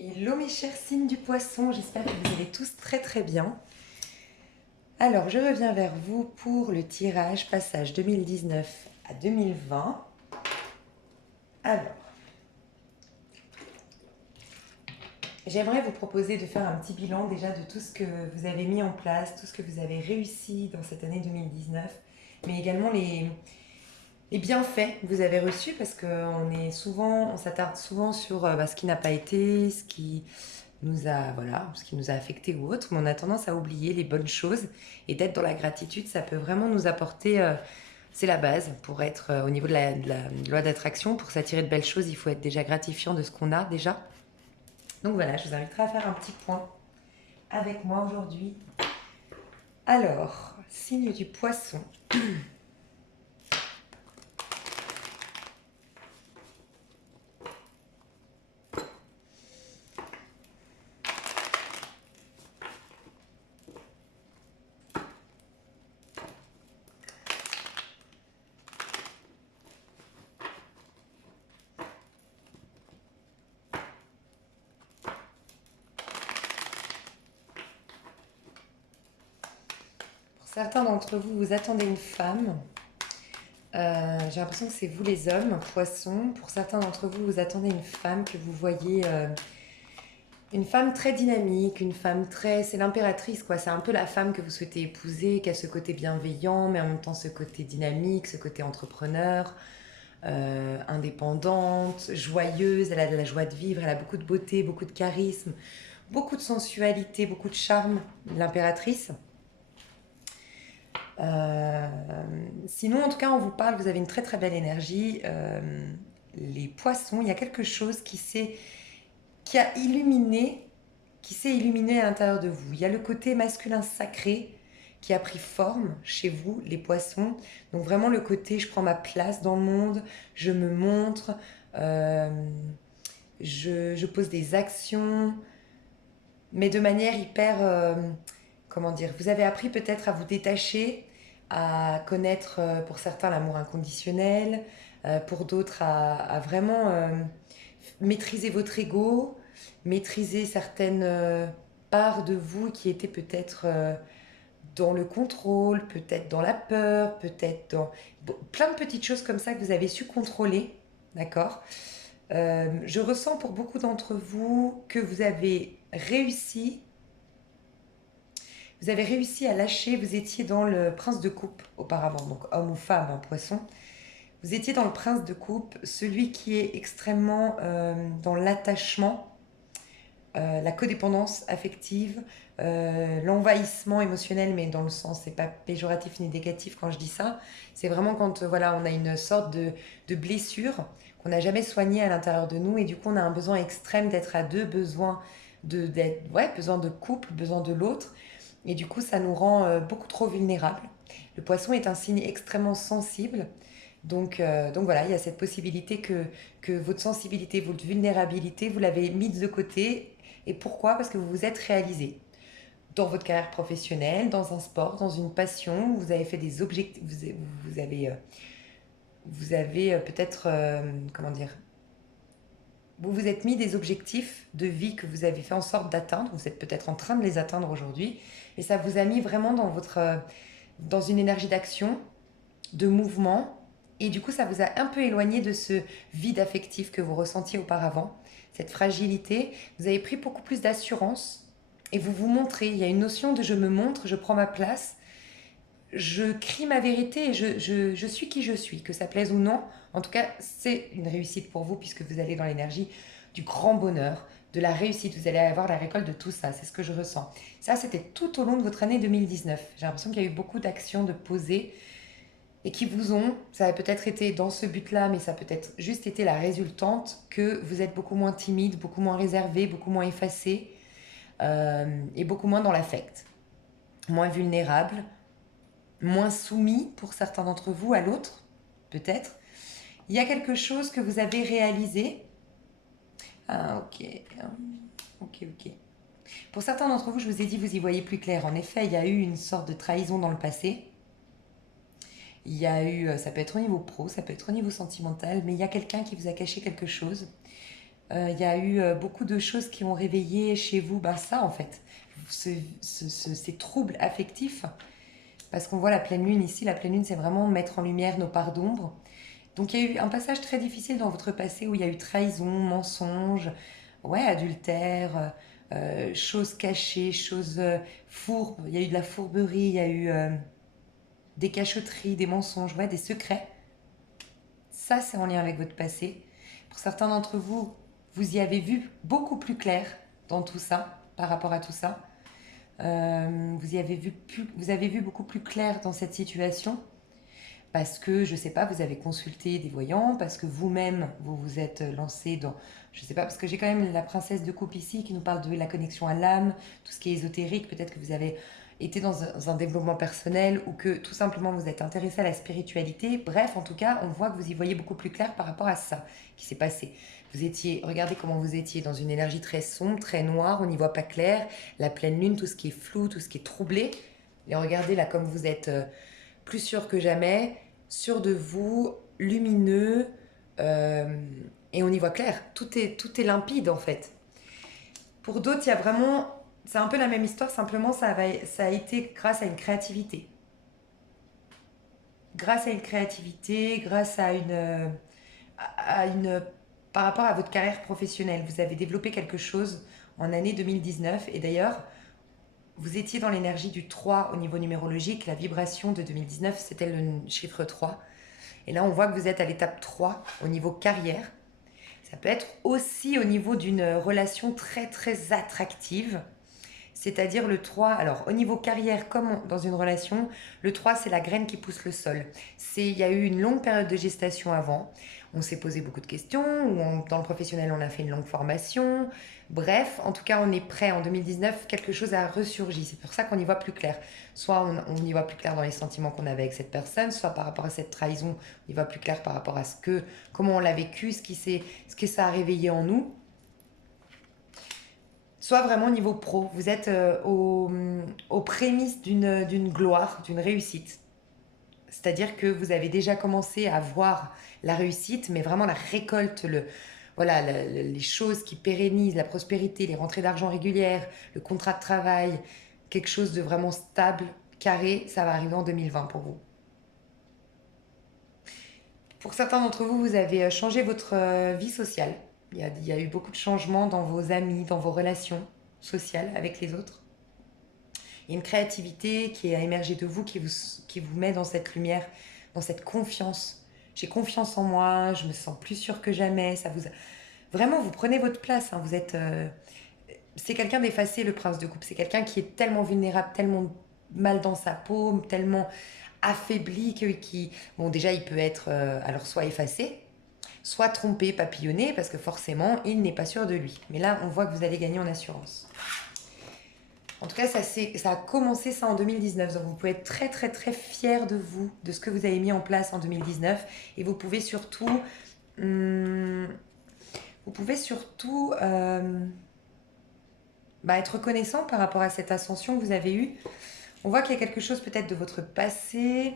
Hello mes chers signes du poisson, j'espère que vous allez tous très très bien. Alors je reviens vers vous pour le tirage passage 2019 à 2020. Alors, j'aimerais vous proposer de faire un petit bilan déjà de tout ce que vous avez mis en place, tout ce que vous avez réussi dans cette année 2019, mais également les bienfaits que vous avez reçus parce on s'attarde souvent sur ce qui n'a pas été, ce qui nous a affecté ou autre, mais on a tendance à oublier les bonnes choses et d'être dans la gratitude, ça peut vraiment nous apporter, c'est la base pour être au niveau de la loi d'attraction, pour s'attirer de belles choses, il faut être déjà gratifiant de ce qu'on a déjà. Donc voilà, je vous inviterai à faire un petit point avec moi aujourd'hui. Alors, signe du poisson. Pour certains d'entre vous, vous attendez une femme. J'ai l'impression que c'est vous les hommes, poissons. Pour certains d'entre vous, vous attendez une femme que vous voyez, une femme très dynamique, une femme très... C'est l'impératrice, quoi. C'est un peu la femme que vous souhaitez épouser, qui a ce côté bienveillant, mais en même temps ce côté dynamique, ce côté entrepreneur, indépendante, joyeuse. Elle a de la joie de vivre, elle a beaucoup de beauté, beaucoup de charisme, beaucoup de sensualité, beaucoup de charme, l'impératrice. Euh, Sinon, en tout cas, on vous parle, vous avez une très très belle énergie. Les poissons, il y a quelque chose qui a illuminé, qui s'est illuminé à l'intérieur de vous. Il y a le côté masculin sacré qui a pris forme chez vous, les poissons. Donc vraiment le côté, je prends ma place dans le monde, je me montre, euh, je pose des actions, mais de manière hyper, comment dire, vous avez appris peut-être à vous détacher, à connaître pour certains l'amour inconditionnel, pour d'autres à vraiment maîtriser votre ego, maîtriser certaines parts de vous qui étaient peut-être dans le contrôle, peut-être dans la peur, peut-être dans plein de petites choses comme ça que vous avez su contrôler, d'accord. Je ressens pour beaucoup d'entre vous que vous avez réussi à lâcher, vous étiez dans le prince de coupe auparavant, donc homme ou femme, un poisson. Vous étiez dans le prince de coupe, celui qui est extrêmement dans l'attachement, la codépendance affective, l'envahissement émotionnel, mais dans le sens, c'est pas péjoratif ni négatif quand je dis ça. C'est vraiment quand voilà, on a une sorte de blessure qu'on n'a jamais soignée à l'intérieur de nous et du coup on a un besoin extrême d'être à deux, besoin de couple, besoin de l'autre. Et du coup, ça nous rend beaucoup trop vulnérables. Le poisson est un signe extrêmement sensible. Donc voilà, il y a cette possibilité que votre sensibilité, votre vulnérabilité, vous l'avez mise de côté. Et pourquoi? Parce que vous vous êtes réalisé dans votre carrière professionnelle, dans un sport, dans une passion. Vous avez fait des objectifs, vous avez peut-être, comment dire, vous vous êtes mis des objectifs de vie que vous avez fait en sorte d'atteindre. Vous êtes peut-être en train de les atteindre aujourd'hui. Et ça vous a mis vraiment dans une énergie d'action, de mouvement. Et du coup, ça vous a un peu éloigné de ce vide affectif que vous ressentiez auparavant, cette fragilité. Vous avez pris beaucoup plus d'assurance et vous vous montrez. Il y a une notion de je me montre, je prends ma place, je crie ma vérité et je suis qui je suis, que ça plaise ou non. En tout cas, c'est une réussite pour vous puisque vous allez dans l'énergie du grand bonheur, de la réussite. Vous allez avoir la récolte de tout ça, c'est ce que je ressens. Ça, c'était tout au long de votre année 2019. J'ai l'impression qu'il y a eu beaucoup d'actions de poser et qui vous ont, ça a peut-être été dans ce but-là, mais ça a peut-être juste été la résultante que vous êtes beaucoup moins timide, beaucoup moins réservé, beaucoup moins effacé et beaucoup moins dans l'affect, moins vulnérable, moins soumis pour certains d'entre vous à l'autre, peut-être. Il y a quelque chose que vous avez réalisé. Ah, ok. Ok, ok. Pour certains d'entre vous, je vous ai dit, vous y voyez plus clair. En effet, il y a eu une sorte de trahison dans le passé. Il y a eu, ça peut être au niveau pro, ça peut être au niveau sentimental, mais il y a quelqu'un qui vous a caché quelque chose. Il y a eu beaucoup de choses qui ont réveillé chez vous, ben ça en fait, ces troubles affectifs. Parce qu'on voit la pleine lune ici, la pleine lune c'est vraiment mettre en lumière nos parts d'ombre. Donc il y a eu un passage très difficile dans votre passé où il y a eu trahison, mensonge, ouais, adultère, choses cachées, choses fourbes. Il y a eu de la fourberie, il y a eu des cachotteries, des mensonges, ouais, des secrets. Ça, c'est en lien avec votre passé. Pour certains d'entre vous, vous y avez vu beaucoup plus clair dans tout ça, par rapport à tout ça. Vous avez vu beaucoup plus clair dans cette situation parce que, je sais pas, vous avez consulté des voyants, parce que vous-même, vous vous êtes lancé dans, je sais pas, parce que j'ai quand même la princesse de coupe ici qui nous parle de la connexion à l'âme, tout ce qui est ésotérique, peut-être que vous avez été dans un développement personnel ou que tout simplement vous êtes intéressé à la spiritualité. Bref, en tout cas, on voit que vous y voyez beaucoup plus clair par rapport à ça qui s'est passé. Vous étiez, regardez comment vous étiez dans une énergie très sombre, très noire, on n'y voit pas clair, la pleine lune, tout ce qui est flou, tout ce qui est troublé. Et regardez là comme vous êtes plus sûr que jamais, sûr de vous, lumineux, euh, et on y voit clair. Tout est limpide en fait. Pour d'autres, il y a vraiment, c'est un peu la même histoire, simplement ça a été grâce à une créativité. Grâce à une créativité, grâce à une, par rapport à votre carrière professionnelle, vous avez développé quelque chose en année 2019, et d'ailleurs, vous étiez dans l'énergie du 3 au niveau numérologique, la vibration de 2019, c'était le chiffre 3. Et là, on voit que vous êtes à l'étape 3 au niveau carrière. Ça peut être aussi au niveau d'une relation très très attractive. C'est-à-dire le 3, alors au niveau carrière comme dans une relation, le 3 c'est la graine qui pousse le sol. Il y a eu une longue période de gestation avant, on s'est posé beaucoup de questions, dans le professionnel on a fait une longue formation, bref, en tout cas on est prêt en 2019, quelque chose a ressurgi, c'est pour ça qu'on y voit plus clair. Soit on y voit plus clair dans les sentiments qu'on avait avec cette personne, soit par rapport à cette trahison, on y voit plus clair par rapport à comment on l'a vécu, ce que ça a réveillé en nous, soit vraiment au niveau pro. Vous êtes aux prémices d'une gloire, d'une réussite. C'est-à-dire que vous avez déjà commencé à voir la réussite, mais vraiment la récolte, voilà, les choses qui pérennisent, la prospérité, les rentrées d'argent régulières, le contrat de travail, quelque chose de vraiment stable, carré, ça va arriver en 2020 pour vous. Pour certains d'entre vous, vous avez changé votre vie sociale. Il y a eu beaucoup de changements dans vos amis, dans vos relations sociales avec les autres. Il y a une créativité qui a émergé de vous, qui vous met dans cette lumière, dans cette confiance. J'ai confiance en moi, je me sens plus sûre que jamais. Vraiment, vous prenez votre place. Hein, c'est quelqu'un d'effacé, le prince de coupe. C'est quelqu'un qui est tellement vulnérable, tellement mal dans sa peau, tellement affaibli bon, déjà, il peut être alors soit effacé, soit trompé, papillonné, parce que forcément, il n'est pas sûr de lui. Mais là, on voit que vous allez gagner en assurance. En tout cas, ça a commencé ça en 2019. Donc, vous pouvez être très, très, très fier de vous, de ce que vous avez mis en place en 2019. Et vous pouvez surtout, hum, être reconnaissant par rapport à cette ascension que vous avez eue. On voit qu'il y a quelque chose peut-être de votre passé.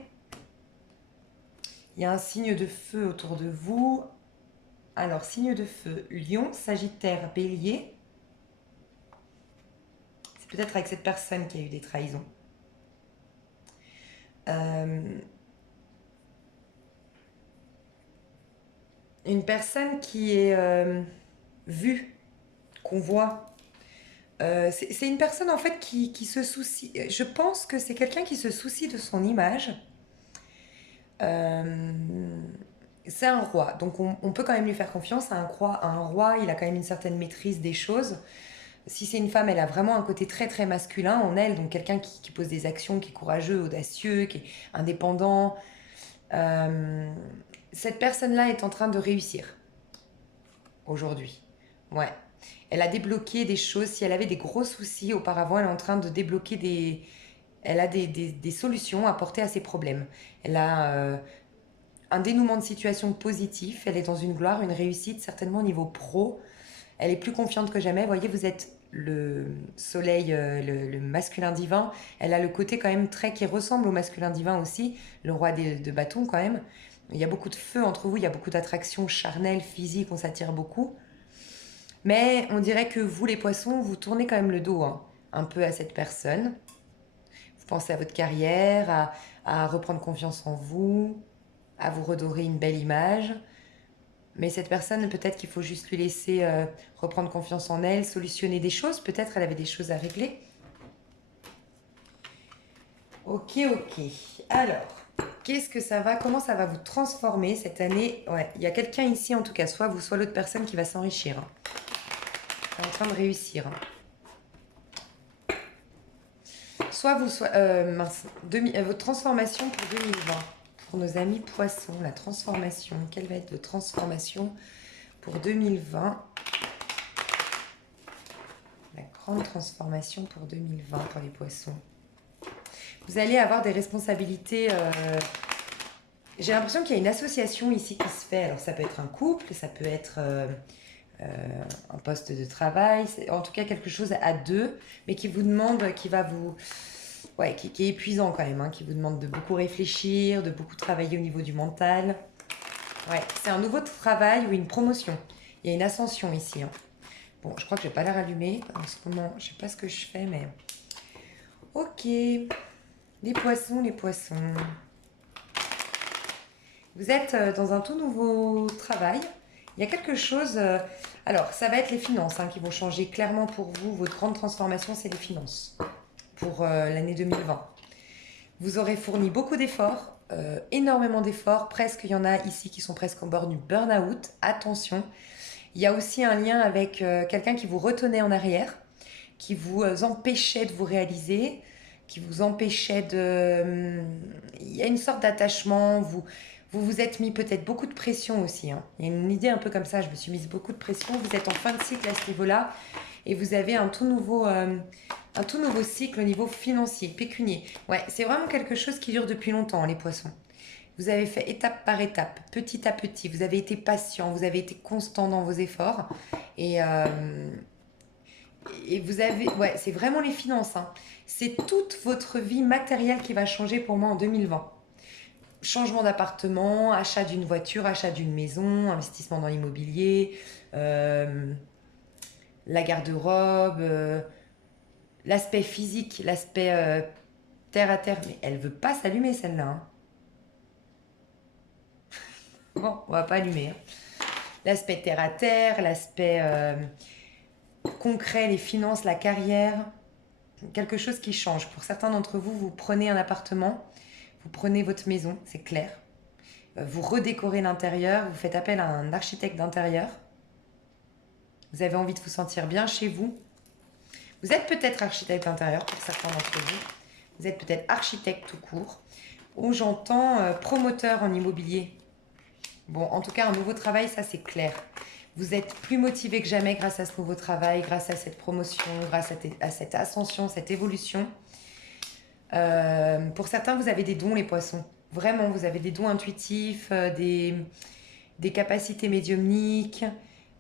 Il y a un signe de feu autour de vous. Alors, signe de feu, Lion, Sagittaire, Bélier. C'est peut-être avec cette personne qui a eu des trahisons. Une personne qui est vue, qu'on voit. C'est une personne en fait qui se soucie. Je pense que c'est quelqu'un qui se soucie de son image. Euh, c'est un roi, donc on peut quand même lui faire confiance. Un roi, il a quand même une certaine maîtrise des choses. Si c'est une femme, elle a vraiment un côté très très masculin en elle, donc quelqu'un qui pose des actions, qui est courageux, audacieux, qui est indépendant. Euh, cette personne-là est en train de réussir aujourd'hui. Ouais. Elle a débloqué des choses. Si elle avait des gros soucis auparavant, elle est en train de débloquer Elle a des solutions à apporter à ses problèmes. Elle a un dénouement de situation positif. Elle est dans une gloire, une réussite, certainement au niveau pro. Elle est plus confiante que jamais. Vous voyez, vous êtes le soleil, le masculin divin. Elle a le côté quand même très qui ressemble au masculin divin aussi, le roi de bâton quand même. Il y a beaucoup de feu entre vous, il y a beaucoup d'attraction charnelle, physique, on s'attire beaucoup. Mais on dirait que vous, les poissons, vous tournez quand même le dos hein, un peu à cette personne. Vous pensez à votre carrière, à reprendre confiance en vous, à vous redorer une belle image. Mais cette personne, peut-être qu'il faut juste lui laisser reprendre confiance en elle, solutionner des choses. Peut-être elle avait des choses à régler. Ok, ok. Alors, qu'est-ce que ça va, comment ça va vous transformer cette année? Ouais, il y a quelqu'un ici en tout cas, soit vous, soit l'autre personne qui va s'enrichir, hein. Elle est en train de réussir, hein. Soit vous, soit... mince, votre transformation pour 2020. Pour nos amis poissons, la transformation. Quelle va être votre transformation pour 2020? La grande transformation pour 2020 pour les poissons. Vous allez avoir des responsabilités. J'ai l'impression qu'il y a une association ici qui se fait. Alors ça peut être un couple, ça peut être un poste de travail, en tout cas quelque chose à deux, mais qui vous demande, qui va vous... Ouais, qui est épuisant quand même, hein, qui vous demande de beaucoup réfléchir, de beaucoup travailler au niveau du mental. Ouais, c'est un nouveau travail ou une promotion. Il y a une ascension ici, hein. Bon, je crois que je vais pas la rallumer en ce moment. Je sais pas ce que je fais, mais... Ok. Les poissons, les poissons. Vous êtes dans un tout nouveau travail. Il y a quelque chose... alors, ça va être les finances hein, qui vont changer clairement pour vous. Votre grande transformation, c'est les finances pour l'année 2020. Vous aurez fourni beaucoup d'efforts, énormément d'efforts. Presque, il y en a ici qui sont presque au bord du burn-out. Attention. Il y a aussi un lien avec quelqu'un qui vous retenait en arrière, qui vous empêchait de vous réaliser, qui vous empêchait de... Il y a une sorte d'attachement, vous êtes mis peut-être beaucoup de pression aussi, hein. Il y a une idée un peu comme ça, je me suis mise beaucoup de pression. Vous êtes en fin de cycle à ce niveau-là et vous avez un tout nouveau cycle au niveau financier, pécunier. Ouais, c'est vraiment quelque chose qui dure depuis longtemps, les poissons. Vous avez fait étape par étape, petit à petit. Vous avez été patient, vous avez été constant dans vos efforts. Et, euh, et vous avez... Ouais, c'est vraiment les finances, hein. C'est toute votre vie matérielle qui va changer pour moi en 2020. Changement d'appartement, achat d'une voiture, achat d'une maison, investissement dans l'immobilier, euh, la garde-robe, l'aspect physique, l'aspect terre à terre. Mais elle veut pas s'allumer celle-là, hein. Bon, on va pas allumer, hein. L'aspect terre à terre, l'aspect concret, les finances, la carrière, quelque chose qui change. Pour certains d'entre vous, vous prenez un appartement, vous prenez votre maison, c'est clair. Vous redécorez l'intérieur, vous faites appel à un architecte d'intérieur. Vous avez envie de vous sentir bien chez vous. Vous êtes peut-être architecte d'intérieur pour certains d'entre vous. Vous êtes peut-être architecte tout court. Ou j'entends promoteur en immobilier. Bon, en tout cas, un nouveau travail, ça c'est clair. Vous êtes plus motivé que jamais grâce à ce nouveau travail, grâce à cette promotion, grâce à cette ascension, cette évolution. Pour certains, vous avez des dons, les poissons. Vraiment, vous avez des dons intuitifs, des capacités médiumniques.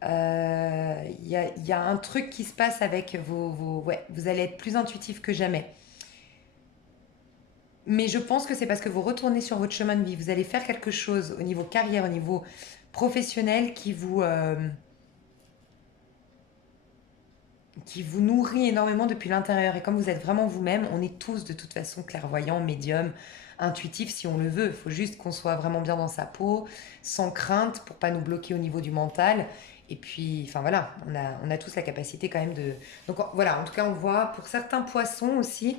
Y a un truc qui se passe avec ouais, vous allez être plus intuitif que jamais. Mais je pense que c'est parce que vous retournez sur votre chemin de vie. Vous allez faire quelque chose au niveau carrière, au niveau professionnel qui vous nourrit énormément depuis l'intérieur. Et comme vous êtes vraiment vous-même, on est tous de toute façon clairvoyants, médiums, intuitifs si on le veut. Il faut juste qu'on soit vraiment bien dans sa peau, sans crainte, pour pas nous bloquer au niveau du mental. Et puis, enfin voilà, on a tous la capacité quand même de... Donc voilà, en tout cas, on voit pour certains poissons aussi,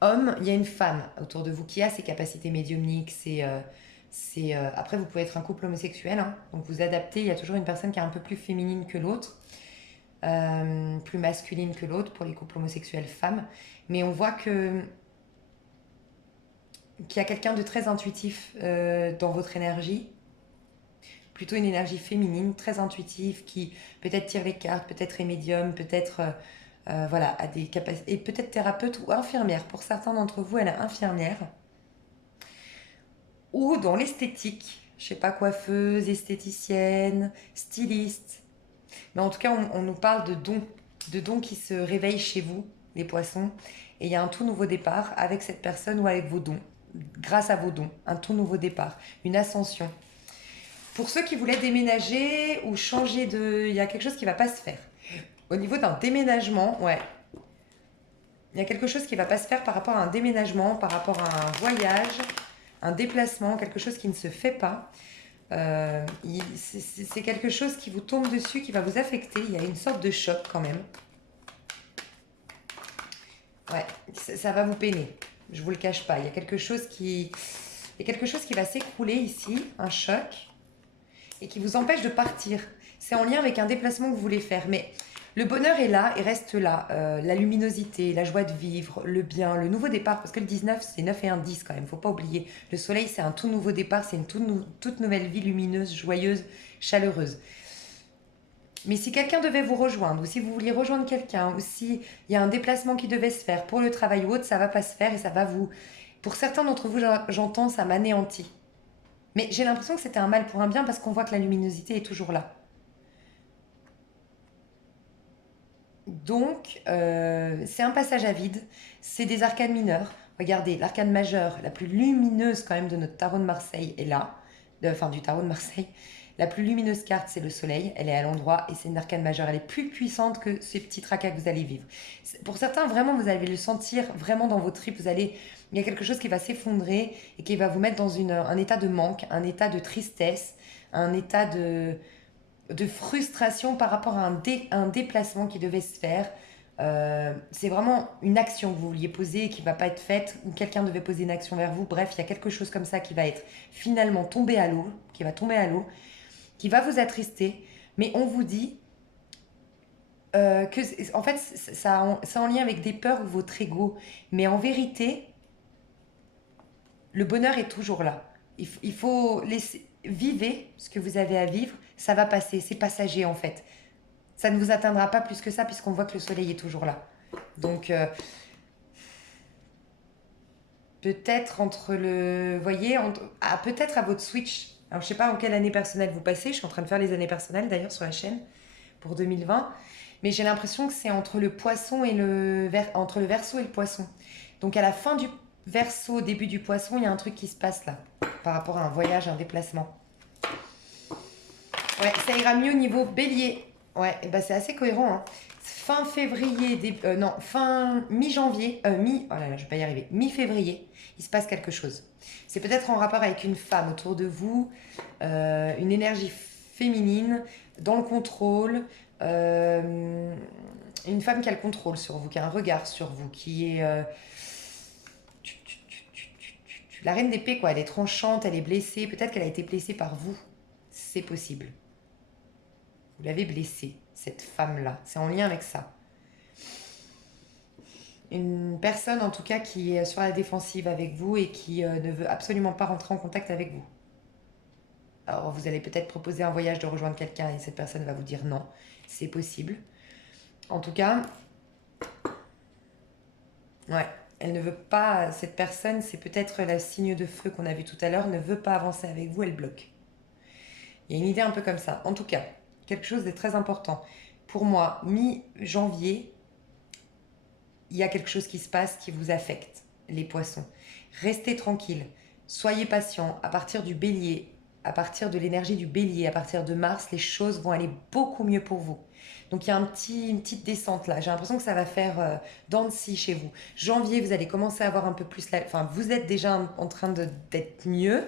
hommes, il y a une femme autour de vous qui a ces capacités médiumniques. Après, vous pouvez être un couple homosexuel, hein, donc vous adaptez. Il y a toujours une personne qui est un peu plus féminine que l'autre, plus masculine que l'autre pour les couples homosexuels femmes. Mais on voit qu'il y a quelqu'un de très intuitif dans votre énergie, plutôt une énergie féminine, très intuitive, qui peut-être tire les cartes, peut-être est médium, peut-être voilà, a des capacités, et peut-être thérapeute ou infirmière. Pour certains d'entre vous, elle est infirmière. Ou dans l'esthétique, je sais pas, coiffeuse, esthéticienne, styliste. Mais en tout cas, on nous parle de dons qui se réveillent chez vous, les poissons. Et il y a un tout nouveau départ avec cette personne ou avec vos dons, grâce à vos dons, un tout nouveau départ, une ascension. Pour ceux qui voulaient déménager ou changer de... Il y a quelque chose qui ne va pas se faire. Au niveau d'un déménagement, ouais. Il y a quelque chose qui ne va pas se faire par rapport à un déménagement, par rapport à un voyage, un déplacement, quelque chose qui ne se fait pas. C'est quelque chose qui vous tombe dessus, qui va vous affecter. Il y a une sorte de choc quand même. Ouais, ça va vous peiner. Je vous le cache pas. Il y a quelque chose qui va s'écrouler ici, un choc, et qui vous empêche de partir. C'est en lien avec un déplacement que vous voulez faire. Mais le bonheur est là et reste là. La luminosité, la joie de vivre, le bien, le nouveau départ. Parce que le 19, c'est 9 et un 10 quand même. Faut pas oublier. Le soleil, c'est un tout nouveau départ. C'est une toute nouvelle vie lumineuse, joyeuse, chaleureuse. Mais si quelqu'un devait vous rejoindre, ou si vous vouliez rejoindre quelqu'un, ou s'il y a un déplacement qui devait se faire pour le travail ou autre, ça va pas se faire et ça va vous... Pour certains d'entre vous, j'entends, ça m'anéantit. Mais j'ai l'impression que c'était un mal pour un bien parce qu'on voit que la luminosité est toujours là. Donc, c'est un passage à vide, c'est des arcanes mineures. Regardez, l'arcane majeure, la plus lumineuse quand même de notre tarot de Marseille est là, enfin du tarot de Marseille. La plus lumineuse carte, c'est le soleil, elle est à l'endroit et c'est une arcane majeure. Elle est plus puissante que ces petits tracas que vous allez vivre. Pour certains, vraiment, vous allez le sentir vraiment dans vos tripes. Il y a quelque chose qui va s'effondrer et qui va vous mettre dans un état de manque, un état de tristesse, un état de frustration par rapport à un déplacement qui devait se faire. C'est vraiment une action que vous vouliez poser et qui ne va pas être faite, ou quelqu'un devait poser une action vers vous. Bref, il y a quelque chose comme ça qui va être finalement tombé à l'eau, qui va vous attrister, mais on vous dit que, en fait, c'est en lien avec des peurs ou votre ego. Mais en vérité, le bonheur est toujours là. Il faut laisser... Vivez ce que vous avez à vivre, ça va passer, c'est passager en fait. Ça ne vous atteindra pas plus que ça puisqu'on voit que le soleil est toujours là. Donc, peut-être entre le... Voyez, peut-être à votre switch. Alors, je ne sais pas en quelle année personnelle vous passez. Je suis en train de faire les années personnelles d'ailleurs sur la chaîne pour 2020. Mais j'ai l'impression que c'est entre le poisson et entre le verseau et le poisson. Donc, à la fin du verseau, début du poisson, il y a un truc qui se passe là par rapport à un voyage, un déplacement. Ouais, ça ira mieux au niveau bélier. Ouais, et bah c'est assez cohérent. Hein. Fin février, fin mi-janvier, oh là là, je vais pas y arriver, mi-février, il se passe quelque chose. C'est peut-être en rapport avec une femme autour de vous, une énergie féminine, dans le contrôle, une femme qui a le contrôle sur vous, qui a un regard sur vous, qui est... la reine d'épée, quoi, elle est tranchante, elle est blessée, peut-être qu'elle a été blessée par vous. C'est possible. Vous l'avez blessée, cette femme-là. C'est en lien avec ça. Une personne, en tout cas, qui est sur la défensive avec vous et qui ne veut absolument pas rentrer en contact avec vous. Alors, vous allez peut-être proposer un voyage de rejoindre quelqu'un et cette personne va vous dire non. C'est possible. En tout cas, ouais, elle ne veut pas... Cette personne, c'est peut-être la signe de feu qu'on a vu tout à l'heure, ne veut pas avancer avec vous, elle bloque. Il y a une idée un peu comme ça. En tout cas, quelque chose de très important. Pour moi, mi-janvier, il y a quelque chose qui se passe qui vous affecte, les poissons. Restez tranquille, soyez patient. À partir du bélier, à partir de l'énergie du bélier, à partir de mars, les choses vont aller beaucoup mieux pour vous. Donc il y a une petite descente là. J'ai l'impression que ça va faire dents de scie chez vous. Janvier, vous allez commencer à avoir un peu plus... Enfin, vous êtes déjà en train d'être mieux.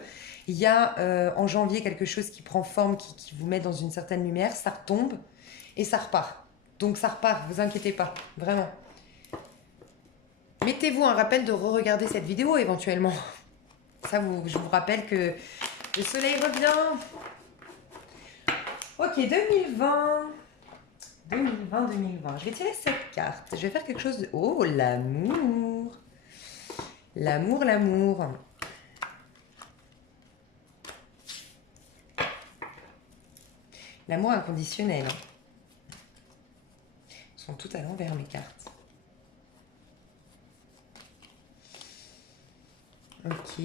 Il y a en janvier quelque chose qui prend forme, qui vous met dans une certaine lumière. Ça retombe et ça repart. Donc ça repart, vous inquiétez pas, vraiment. Mettez-vous un rappel de re-regarder cette vidéo éventuellement. Ça, je vous rappelle que le soleil revient. Ok, 2020. 2020. Je vais tirer cette carte. Je vais faire quelque chose de... Oh, l'amour. L'amour, l'amour. L'amour inconditionnel. Elles sont toutes à l'envers, mes cartes. Ok.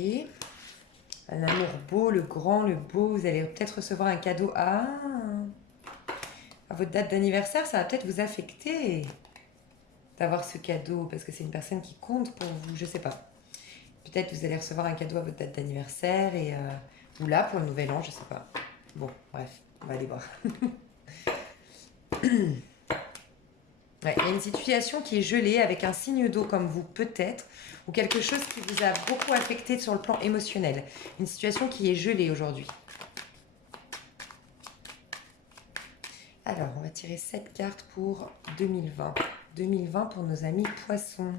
Un amour beau, le grand, le beau. Vous allez peut-être recevoir un cadeau à votre date d'anniversaire. Ça va peut-être vous affecter d'avoir ce cadeau parce que c'est une personne qui compte pour vous. Je sais pas. Peut-être vous allez recevoir un cadeau à votre date d'anniversaire ou là pour le nouvel an, je sais pas. Bon, bref, on va aller voir. Ouais, il y a une situation qui est gelée avec un signe d'eau comme vous, peut-être, ou quelque chose qui vous a beaucoup affecté sur le plan émotionnel. Une situation qui est gelée aujourd'hui. Alors, on va tirer 7 cartes pour 2020. 2020 pour nos amis poissons.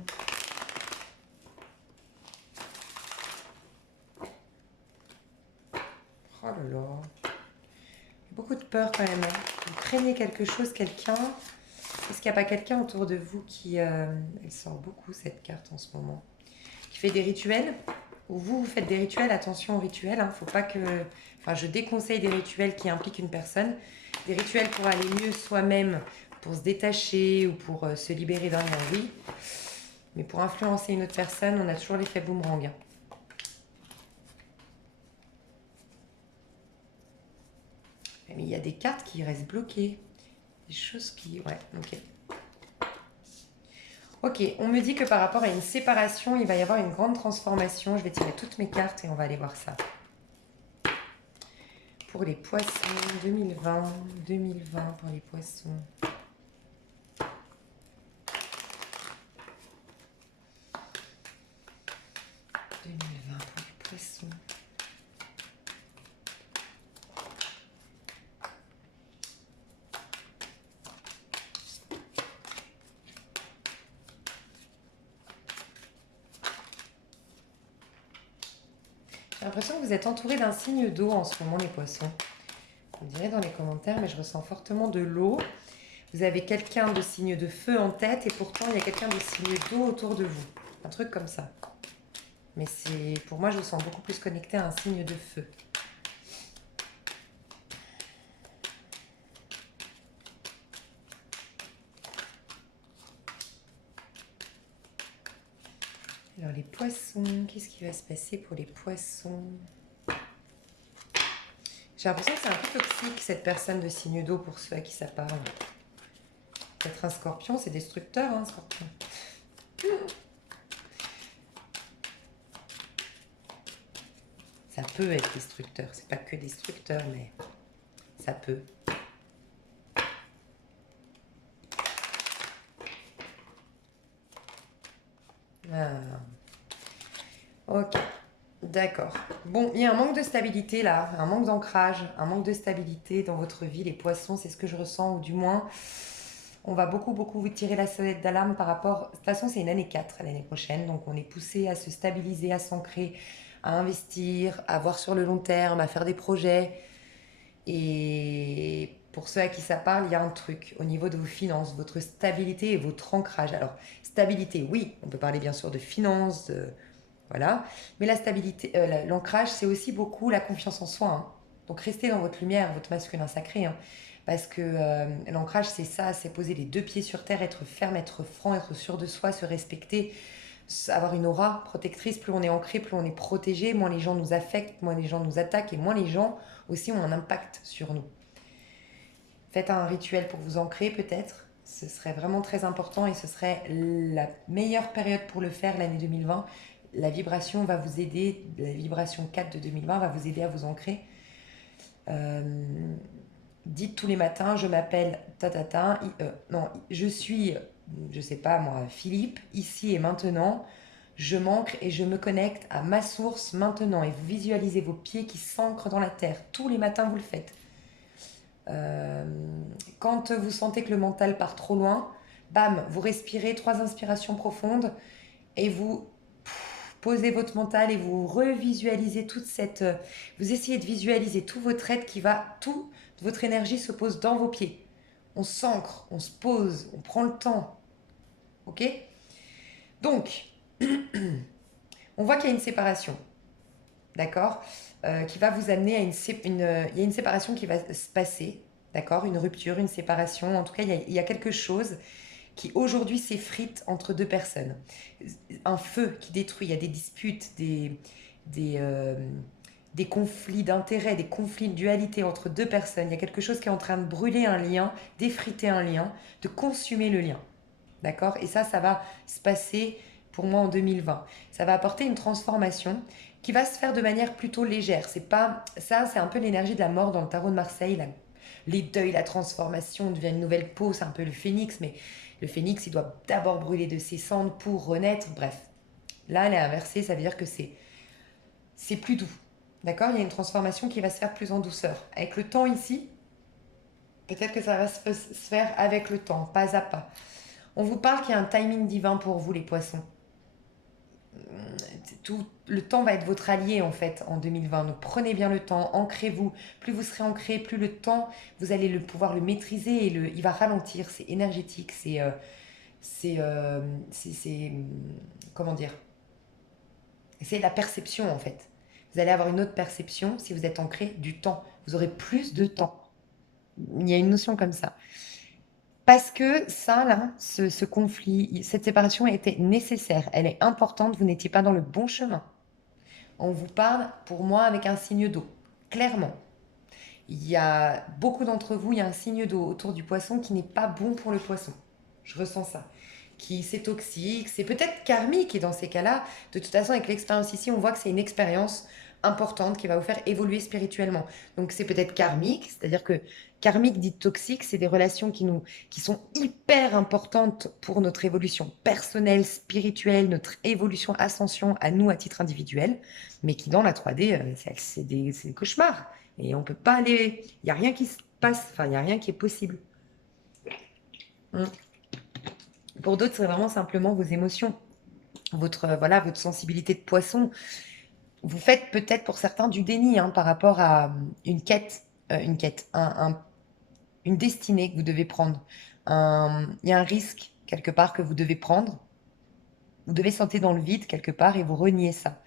Oh là là. Beaucoup de peur quand même. Hein. Vous craignez quelque chose, quelqu'un. Est-ce qu'il n'y a pas quelqu'un autour de vous qui... elle sort beaucoup cette carte en ce moment. Qui fait des rituels. Ou vous faites des rituels. Attention aux rituels. Hein. Faut pas que... Enfin, je déconseille des rituels qui impliquent une personne. Des rituels pour aller mieux soi-même, pour se détacher ou pour se libérer d'un lien, oui. Mais pour influencer une autre personne, on a toujours l'effet boomerang. Hein. Mais il y a des cartes qui restent bloquées. Des choses qui... Ouais, ok. Ok, on me dit que par rapport à une séparation, il va y avoir une grande transformation. Je vais tirer toutes mes cartes et on va aller voir ça. Pour les poissons, 2020, 2020 pour les poissons. Pour les poissons. J'ai l'impression que vous êtes entouré d'un signe d'eau en ce moment, les poissons. Vous me direz dans les commentaires, mais je ressens fortement de l'eau. Vous avez quelqu'un de signe de feu en tête et pourtant il y a quelqu'un de signe d'eau autour de vous. Un truc comme ça. Mais c'est, pour moi, je vous sens beaucoup plus connecté à un signe de feu. Alors les poissons, qu'est-ce qui va se passer pour les poissons? J'ai l'impression que c'est un peu toxique cette personne de signe d'eau pour ceux à qui ça parle. Peut-être un scorpion, c'est destructeur, hein, scorpion. Ça peut être destructeur, c'est pas que destructeur, mais ça peut. Ah. Ok, d'accord. Bon, il y a un manque de stabilité là, un manque d'ancrage, un manque de stabilité dans votre vie, les poissons, c'est ce que je ressens, ou du moins, on va beaucoup vous tirer la sonnette d'alarme par rapport... De toute façon, c'est une année 4 l'année prochaine, donc on est poussé à se stabiliser, à s'ancrer, à investir, à voir sur le long terme, à faire des projets. Et pour ceux à qui ça parle, il y a un truc au niveau de vos finances, votre stabilité et votre ancrage. Alors, stabilité, oui, on peut parler bien sûr de finances, voilà. Mais la stabilité, l'ancrage, c'est aussi beaucoup la confiance en soi. Hein. Donc, restez dans votre lumière, votre masculin sacré. Hein. Parce que l'ancrage, c'est ça, c'est poser les deux pieds sur terre, être ferme, être franc, être sûr de soi, se respecter, avoir une aura protectrice. Plus on est ancré, plus on est protégé, moins les gens nous affectent, moins les gens nous attaquent et moins les gens aussi ont un impact sur nous. Faites un rituel pour vous ancrer peut-être. Ce serait vraiment très important et ce serait la meilleure période pour le faire l'année 2020. La vibration va vous aider, la vibration 4 de 2020 va vous aider à vous ancrer. Dites tous les matins, je m'appelle tatata, non, je suis, je sais pas moi, Philippe, ici et maintenant, je m'ancre et je me connecte à ma source maintenant. Et vous visualisez vos pieds qui s'ancrent dans la terre. Tous les matins, vous le faites. Euh, Quand vous sentez que le mental part trop loin, bam, vous respirez 3 inspirations profondes et vous posez votre mental et vous revisualisez toute cette... Vous essayez de visualiser tout votre être qui va... Tout votre énergie se pose dans vos pieds. On s'ancre, on se pose, on prend le temps. Ok? Donc, on voit qu'il y a une séparation. D'accord, qui va vous amener à il y a une séparation qui va se passer, d'accord, une rupture, une séparation, en tout cas il y a quelque chose qui aujourd'hui s'effrite entre deux personnes, un feu qui détruit, il y a des disputes, des, euh, des conflits d'intérêts, des conflits de dualité entre deux personnes, il y a quelque chose qui est en train de brûler un lien, d'effriter un lien, de consumer le lien, d'accord, et ça va se passer pour moi en 2020, ça va apporter une transformation. qui va se faire de manière plutôt légère. C'est pas ça, c'est un peu l'énergie de la mort dans le tarot de Marseille. Les deuils, la transformation, on devient une nouvelle peau, c'est un peu le phénix, mais le phénix, il doit d'abord brûler de ses cendres pour renaître. Bref, là, elle est inversée, ça veut dire que c'est plus doux. D'accord? Il y a une transformation qui va se faire plus en douceur. Avec le temps ici, peut-être que ça va se faire avec le temps, pas à pas. On vous parle qu'il y a un timing divin pour vous, les poissons. Tout le temps va être votre allié en fait en 2020. Donc prenez bien le temps, ancrez-vous. Plus vous serez ancré, plus le temps, vous allez pouvoir le maîtriser et il va ralentir. C'est énergétique, c'est, euh, c'est, comment dire, c'est la perception en fait. Vous allez avoir une autre perception si vous êtes ancré du temps. Vous aurez plus de temps. Il y a une notion comme ça. Parce que ça, là, ce conflit, cette séparation était nécessaire. Elle est importante. Vous n'étiez pas dans le bon chemin. On vous parle, pour moi, avec un signe d'eau. Clairement. Il y a beaucoup d'entre vous, il y a un signe d'eau autour du poisson qui n'est pas bon pour le poisson. Je ressens ça. Qui c'est toxique, c'est peut-être karmique et dans ces cas-là, de toute façon avec l'expérience ici, on voit que c'est une expérience importante qui va vous faire évoluer spirituellement. Donc c'est peut-être karmique, c'est-à-dire que karmique dit toxique, c'est des relations qui sont hyper importantes pour notre évolution personnelle, spirituelle, notre évolution, ascension à nous à titre individuel, mais qui dans la 3D, c'est des cauchemars. Et on peut pas aller, il n'y a rien qui se passe, enfin il n'y a rien qui est possible. Mm. Pour d'autres, c'est vraiment simplement vos émotions, voilà, votre sensibilité de poisson. Vous faites peut-être pour certains du déni hein, par rapport à une quête, une destinée que vous devez prendre. Il y a un risque quelque part que vous devez prendre. Vous devez sentir dans le vide quelque part et vous reniez ça.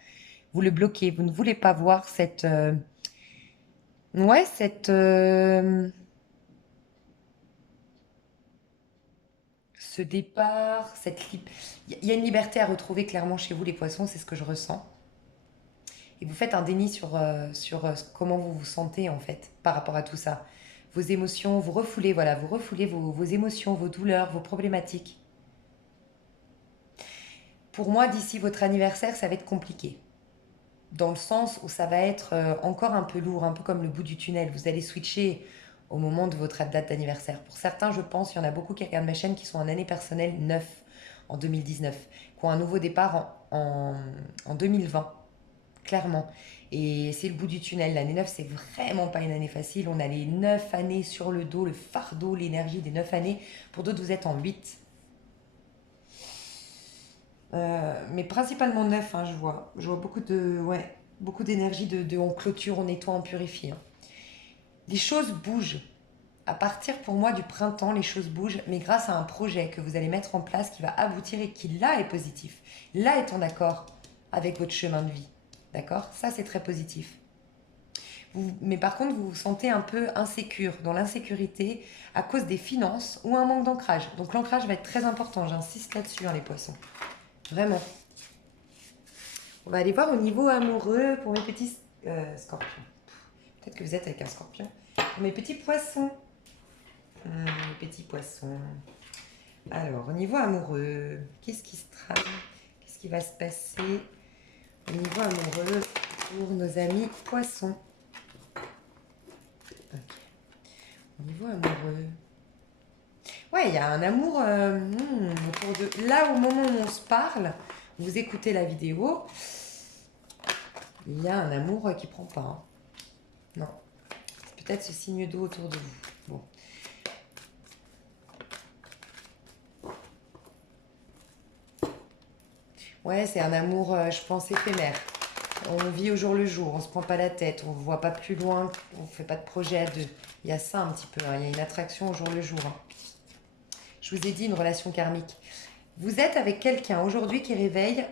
Vous le bloquez. Vous ne voulez pas voir ouais, ce départ, il y a une liberté à retrouver clairement chez vous, les poissons, c'est ce que je ressens. Et vous faites un déni sur comment vous vous sentez en fait par rapport à tout ça. Vos émotions, vous refoulez, voilà, vous refoulez vos émotions, vos douleurs, vos problématiques. Pour moi, d'ici votre anniversaire, ça va être compliqué. Dans le sens où ça va être encore un peu lourd, un peu comme le bout du tunnel. Vous allez switcher au moment de votre date d'anniversaire. Pour certains, je pense, il y en a beaucoup qui regardent ma chaîne qui sont en année personnelle 9 en 2019, qui ont un nouveau départ en 2020, clairement. Et c'est le bout du tunnel. L'année 9, c'est vraiment pas une année facile. On a les 9 années sur le dos, le fardeau, l'énergie des 9 années. Pour d'autres, vous êtes en 8. Mais principalement 9, hein, je vois. Je vois ouais, beaucoup d'énergie on clôture, on nettoie, on purifie. Hein. Les choses bougent. À partir pour moi du printemps, les choses bougent, mais grâce à un projet que vous allez mettre en place qui va aboutir et qui là est positif. Là est en accord avec votre chemin de vie. D'accord? Ça, c'est très positif. Mais par contre, vous vous sentez un peu insécure, dans l'insécurité, à cause des finances ou un manque d'ancrage. Donc l'ancrage va être très important, j'insiste là-dessus, hein, les poissons. Vraiment. On va aller voir au niveau amoureux pour mes petits scorpions. Peut-être que vous êtes avec un scorpion. Pour mes petits poissons. Mes petits poissons. Alors, au niveau amoureux, qu'est-ce qui se trame? Qu'est-ce qui va se passer au niveau amoureux pour nos amis poissons? Ok. Au niveau amoureux. Ouais, il y a un amour autour de... Là, au moment où on se parle, vous écoutez la vidéo, il y a un amour qui prend pas. Hein. Non. C'est peut-être ce signe d'eau autour de vous. Bon. Ouais, c'est un amour, je pense, éphémère. On vit au jour le jour, on se prend pas la tête, on ne voit pas plus loin, on fait pas de projet à deux. Il y a ça un petit peu, hein, il y a une attraction au jour le jour. Hein. Je vous ai dit une relation karmique. Vous êtes avec quelqu'un aujourd'hui qui réveille,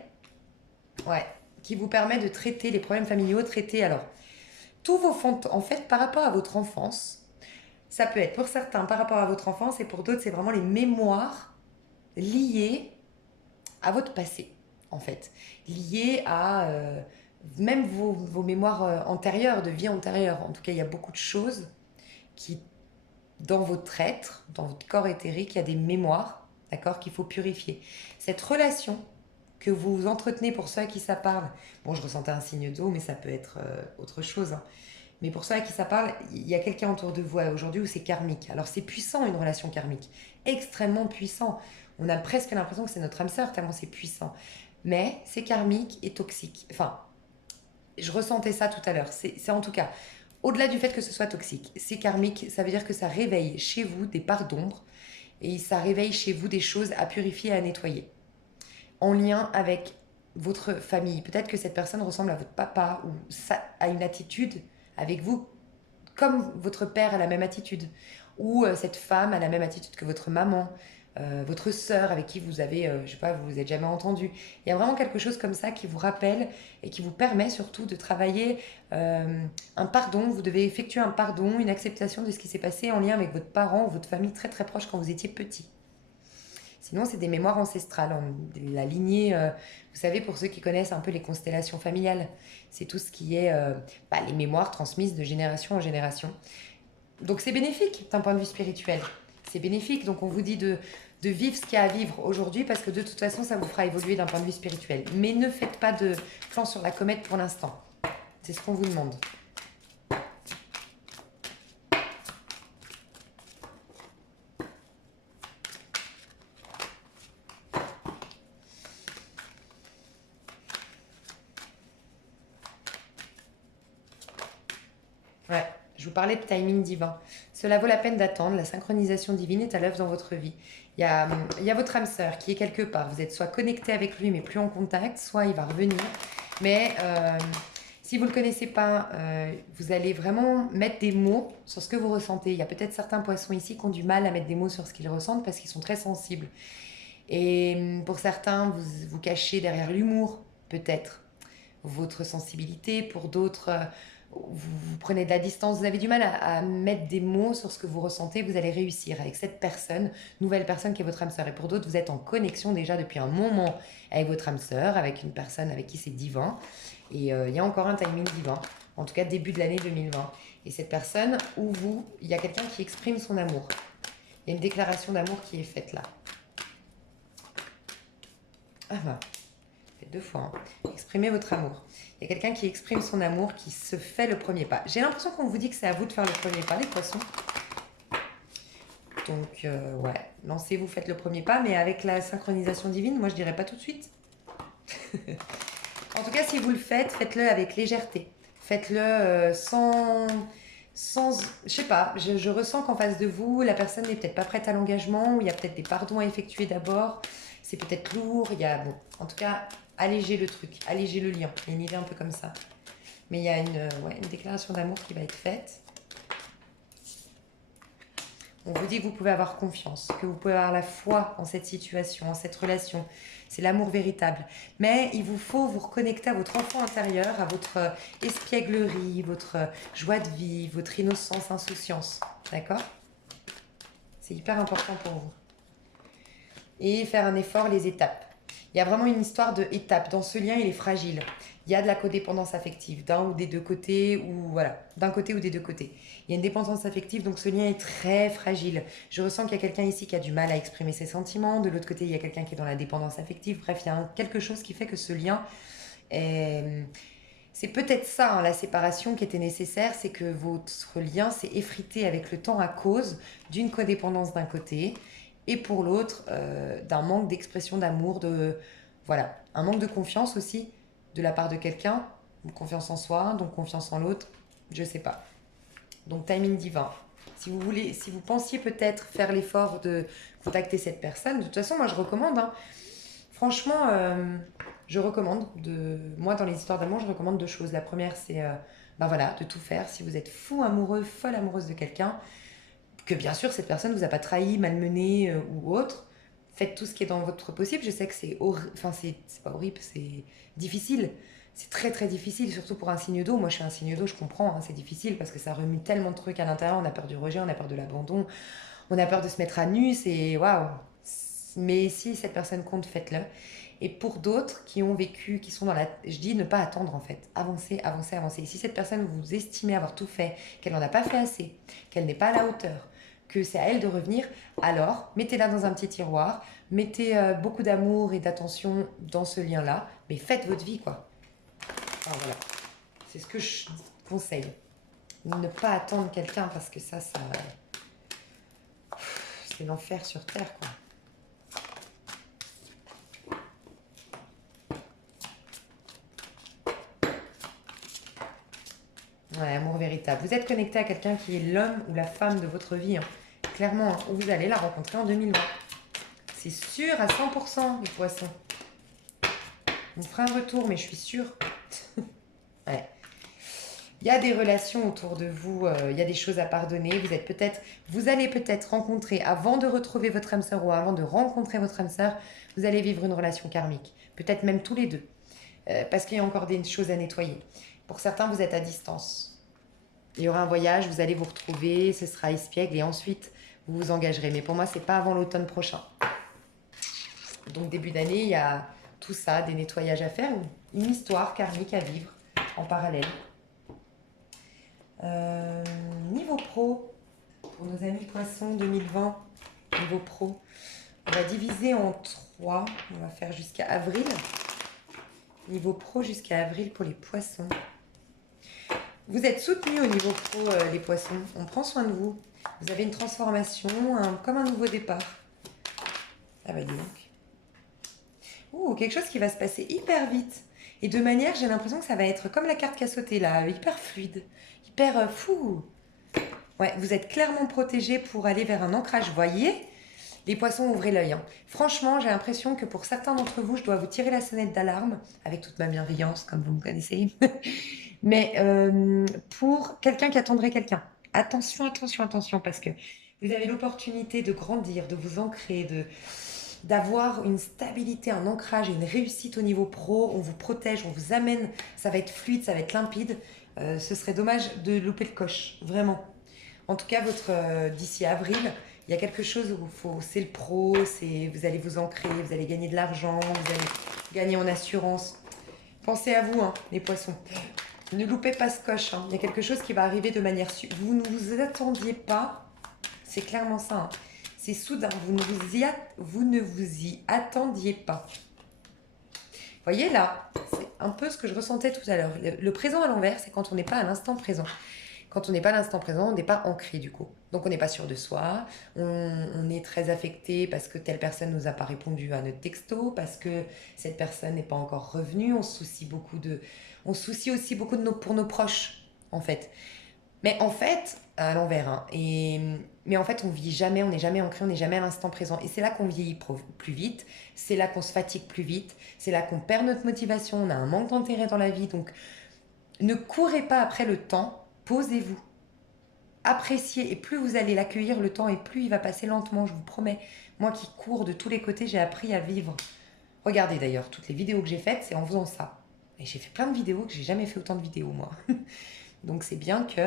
ouais, qui vous permet de traiter les problèmes familiaux, traiter alors tous vos fonds, en fait, par rapport à votre enfance. Ça peut être pour certains par rapport à votre enfance et pour d'autres, c'est vraiment les mémoires liées à votre passé, en fait. Liées à même vos mémoires antérieures, de vie antérieure. En tout cas, il y a beaucoup de choses qui, dans votre être, dans votre corps éthérique, il y a des mémoires, d'accord, qu'il faut purifier. Cette relation que vous entretenez pour ceux à qui ça parle. Bon, je ressentais un signe d'eau, mais ça peut être autre chose, hein. Mais pour ceux à qui ça parle, il y a quelqu'un autour de vous aujourd'hui où c'est karmique. Alors c'est puissant une relation karmique, extrêmement puissant. On a presque l'impression que c'est notre âme sœur tellement c'est puissant. Mais c'est karmique et toxique. Enfin, je ressentais ça tout à l'heure. C'est en tout cas, au-delà du fait que ce soit toxique, c'est karmique, ça veut dire que ça réveille chez vous des parts d'ombre et ça réveille chez vous des choses à purifier, à nettoyer, en lien avec votre famille. Peut-être que cette personne ressemble à votre papa ou ça a une attitude avec vous comme votre père a la même attitude, ou cette femme a la même attitude que votre maman, votre sœur avec qui vous avez, je sais pas, vous vous êtes jamais entendu. Il y a vraiment quelque chose comme ça qui vous rappelle et qui vous permet surtout de travailler un pardon. Vous devez effectuer un pardon, une acceptation de ce qui s'est passé en lien avec votre parent ou votre famille très très proche quand vous étiez petit. Sinon, c'est des mémoires ancestrales, la lignée, vous savez, pour ceux qui connaissent un peu les constellations familiales, c'est tout ce qui est les mémoires transmises de génération en génération. Donc c'est bénéfique d'un point de vue spirituel. C'est bénéfique, donc on vous dit de vivre ce qu'il y a à vivre aujourd'hui parce que de toute façon, ça vous fera évoluer d'un point de vue spirituel. Mais ne faites pas de plan sur la comète pour l'instant. C'est ce qu'on vous demande. Ouais, je vous parlais de timing divin. Cela vaut la peine d'attendre. La synchronisation divine est à l'œuvre dans votre vie. Il y a votre âme sœur qui est quelque part. Vous êtes soit connecté avec lui mais plus en contact, soit il va revenir. Mais si vous ne le connaissez pas, vous allez vraiment mettre des mots sur ce que vous ressentez. Il y a peut-être certains poissons ici qui ont du mal à mettre des mots sur ce qu'ils ressentent parce qu'ils sont très sensibles. Et pour certains, vous vous cachez derrière l'humour, peut-être votre sensibilité. Pour d'autres, vous prenez de la distance, vous avez du mal à mettre des mots sur ce que vous ressentez. Vous allez réussir avec cette personne, nouvelle personne qui est votre âme sœur. Et pour d'autres, vous êtes en connexion déjà depuis un moment avec votre âme sœur, avec une personne avec qui c'est divin. Et il y a encore un timing divin, en tout cas début de l'année 2020. Et cette personne, ou vous, il y a quelqu'un qui exprime son amour. Il y a une déclaration d'amour qui est faite là. Ah bah, faites deux fois, hein. Exprimez votre amour. Il y a quelqu'un qui exprime son amour, qui se fait le premier pas. J'ai l'impression qu'on vous dit que c'est à vous de faire le premier pas, les poissons. Donc, ouais, lancez-vous, faites le premier pas, mais avec la synchronisation divine, moi je dirais pas tout de suite. En tout cas, si vous le faites, faites-le avec légèreté. Faites-le sans, je sais pas, je ressens qu'en face de vous, la personne n'est peut-être pas prête à l'engagement, ou il y a peut-être des pardons à effectuer d'abord, c'est peut-être lourd, il y a, bon, en tout cas, allégez le truc, allégez le lien, il y a une idée un peu comme ça. Mais il y a une déclaration d'amour qui va être faite. On vous dit que vous pouvez avoir confiance, que vous pouvez avoir la foi en cette situation, en cette relation. C'est l'amour véritable. Mais il vous faut vous reconnecter à votre enfant intérieur, à votre espièglerie, votre joie de vivre, votre innocence, insouciance. D'accord? C'est hyper important pour vous. Et faire un effort, les étapes. Il y a vraiment une histoire de étapes. Dans ce lien, il est fragile. Il y a de la codépendance affective, d'un ou des deux côtés, ou voilà, d'un côté ou des deux côtés. Il y a une dépendance affective, donc ce lien est très fragile. Je ressens qu'il y a quelqu'un ici qui a du mal à exprimer ses sentiments. De l'autre côté, il y a quelqu'un qui est dans la dépendance affective. Bref, il y a quelque chose qui fait que ce lien est... C'est peut-être ça, hein, la séparation qui était nécessaire, c'est que votre lien s'est effrité avec le temps à cause d'une codépendance d'un côté et pour l'autre, d'un manque d'expression d'amour, voilà, un manque de confiance aussi de la part de quelqu'un, confiance en soi, donc confiance en l'autre, je sais pas. Donc timing divin. Si vous voulez, si vous pensiez peut-être faire l'effort de contacter cette personne, de toute façon, moi je recommande, hein. Franchement, je recommande, moi dans les histoires d'amour, je recommande deux choses. La première, c'est voilà, de tout faire. Si vous êtes fou amoureux, folle amoureuse de quelqu'un, que bien sûr cette personne ne vous a pas trahi, malmené ou autre, faites tout ce qui est dans votre possible. Je sais que c'est enfin c'est pas horrible, c'est difficile. C'est très très difficile, surtout pour un signe d'eau. Moi je suis un signe d'eau, je comprends, hein, c'est difficile parce que ça remue tellement de trucs à l'intérieur. On a peur du rejet, on a peur de l'abandon, on a peur de se mettre à nu, c'est waouh. Mais si cette personne compte, faites-le. Et pour d'autres qui ont vécu, qui sont dans la... Je dis ne pas attendre en fait. Avancez, avancez, avancez. Et si cette personne, vous estimez avoir tout fait, qu'elle n'en a pas fait assez, qu'elle n'est pas à la hauteur, que c'est à elle de revenir, alors mettez-la dans un petit tiroir, mettez beaucoup d'amour et d'attention dans ce lien-là, mais faites votre vie, quoi. Enfin, voilà, c'est ce que je conseille. Ne pas attendre quelqu'un parce que ça c'est l'enfer sur Terre, quoi. Ouais, amour véritable. Vous êtes connecté à quelqu'un qui est l'homme ou la femme de votre vie, hein. Clairement, hein, vous allez la rencontrer en 2020. C'est sûr à 100%, les poissons. On fera un retour, mais je suis sûre. Ouais. Il y a des relations autour de vous, il y a des choses à pardonner. Vous allez peut-être rencontrer, avant de retrouver votre âme sœur ou avant de rencontrer votre âme sœur, vous allez vivre une relation karmique. Peut-être même tous les deux. Parce qu'il y a encore des choses à nettoyer. Pour certains, vous êtes à distance. Il y aura un voyage, vous allez vous retrouver, ce sera espiègle et ensuite vous vous engagerez. Mais pour moi, c'est pas avant l'automne prochain. Donc début d'année, il y a tout ça, des nettoyages à faire, une histoire karmique à vivre en parallèle. Niveau pro, pour nos amis poissons 2020, niveau pro, on va diviser en 3, on va faire jusqu'à avril. Niveau pro jusqu'à avril pour les poissons. Vous êtes soutenus au niveau pro, les poissons. On prend soin de vous. Vous avez une transformation, comme un nouveau départ. Ah bah dis donc. Ouh, quelque chose qui va se passer hyper vite. Et de manière, j'ai l'impression que ça va être comme la carte qui a sauté là, hyper fluide, hyper fou. Ouais, vous êtes clairement protégés pour aller vers un ancrage. Voyez, les poissons, ouvrez l'œil, hein. Franchement, j'ai l'impression que pour certains d'entre vous, je dois vous tirer la sonnette d'alarme, avec toute ma bienveillance, comme vous me connaissez. Mais pour quelqu'un qui attendrait quelqu'un, attention, attention, attention, parce que vous avez l'opportunité de grandir, de vous ancrer, d'avoir une stabilité, un ancrage et une réussite au niveau pro. On vous protège, on vous amène, ça va être fluide, ça va être limpide. Ce serait dommage de louper le coche, vraiment. En tout cas, d'ici avril, il y a quelque chose où c'est le pro, vous allez vous ancrer, vous allez gagner de l'argent, vous allez gagner en assurance. Pensez à vous, hein, les poissons. Ne loupez pas ce coche, hein. Il y a quelque chose qui va arriver de manière... Vous ne vous attendiez pas, c'est clairement ça, hein. C'est soudain, vous ne vous y attendiez pas. Vous voyez là, c'est un peu ce que je ressentais tout à l'heure. Le présent à l'envers, c'est quand on n'est pas à l'instant présent. Quand on n'est pas à l'instant présent, on n'est pas ancré du coup. Donc on n'est pas sûr de soi, on est très affecté parce que telle personne ne nous a pas répondu à notre texto, parce que cette personne n'est pas encore revenue, on se soucie aussi beaucoup pour nos proches en fait. Mais en fait, à l'envers, hein, mais en fait on vit jamais, on n'est jamais ancré, on n'est jamais à l'instant présent. Et c'est là qu'on vieillit plus vite, c'est là qu'on se fatigue plus vite, c'est là qu'on perd notre motivation, on a un manque d'intérêt dans la vie. Donc ne courez pas après le temps, posez-vous. Appréciez, et plus vous allez l'accueillir le temps et plus il va passer lentement, je vous promets. Moi qui cours de tous les côtés, j'ai appris à vivre. Regardez d'ailleurs, toutes les vidéos que j'ai faites, c'est en faisant ça. Et j'ai fait plein de vidéos que j'ai jamais fait autant de vidéos moi. Donc c'est bien que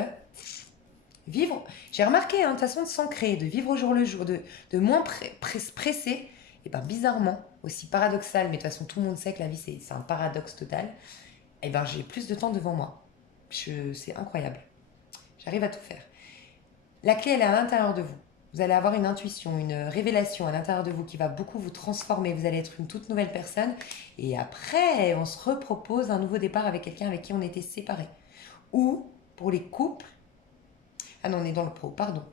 vivre, j'ai remarqué, hein, de toute façon de s'ancrer, de vivre au jour le jour, de moins presser, et ben bizarrement, aussi paradoxal, mais de toute façon tout le monde sait que la vie c'est un paradoxe total, et ben j'ai plus de temps devant moi. C'est incroyable. J'arrive à tout faire. La clé, elle est à l'intérieur de vous. Vous allez avoir une intuition, une révélation à l'intérieur de vous qui va beaucoup vous transformer. Vous allez être une toute nouvelle personne. Et après, on se repropose un nouveau départ avec quelqu'un avec qui on était séparés. Ou, pour les couples... Ah non, on est dans le pro, pardon.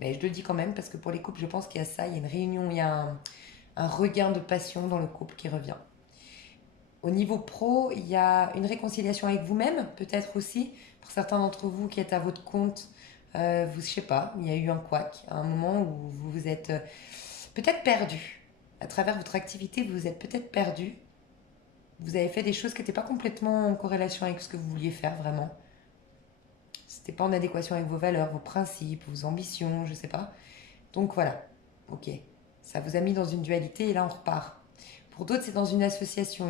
Mais je le dis quand même parce que pour les couples, je pense qu'il y a ça. Il y a une réunion, il y a un regain de passion dans le couple qui revient. Au niveau pro, il y a une réconciliation avec vous-même, peut-être aussi. Pour certains d'entre vous qui êtes à votre compte, je sais pas, il y a eu un couac, un moment où vous vous êtes peut-être perdu. À travers votre activité, vous vous êtes peut-être perdu. Vous avez fait des choses qui n'étaient pas complètement en corrélation avec ce que vous vouliez faire vraiment. C'était pas en adéquation avec vos valeurs, vos principes, vos ambitions, je sais pas. Donc voilà, ok. Ça vous a mis dans une dualité et là on repart. Pour d'autres, c'est dans une association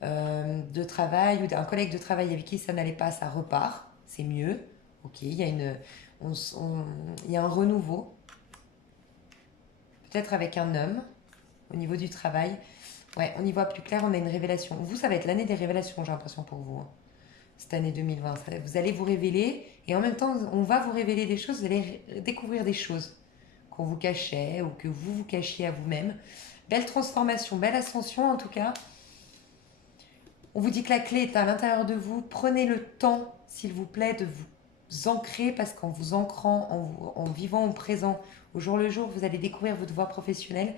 de travail ou d'un collègue de travail avec qui ça n'allait pas, ça repart, c'est mieux. Ok, il y a il y a un renouveau, peut-être avec un homme au niveau du travail. Ouais, on y voit plus clair, on a une révélation. Vous, ça va être l'année des révélations, j'ai l'impression pour vous, hein. Cette année 2020, vous allez vous révéler Et en même temps, on va vous révéler des choses, vous allez découvrir des choses qu'on vous cachait ou que vous vous cachiez à vous-même. Belle transformation, belle ascension en tout cas. On vous dit que la clé est à l'intérieur de vous. Prenez le temps, s'il vous plaît, de vous ancrer parce qu'en vous ancrant, en vivant au présent, au jour le jour, vous allez découvrir votre voie professionnelle.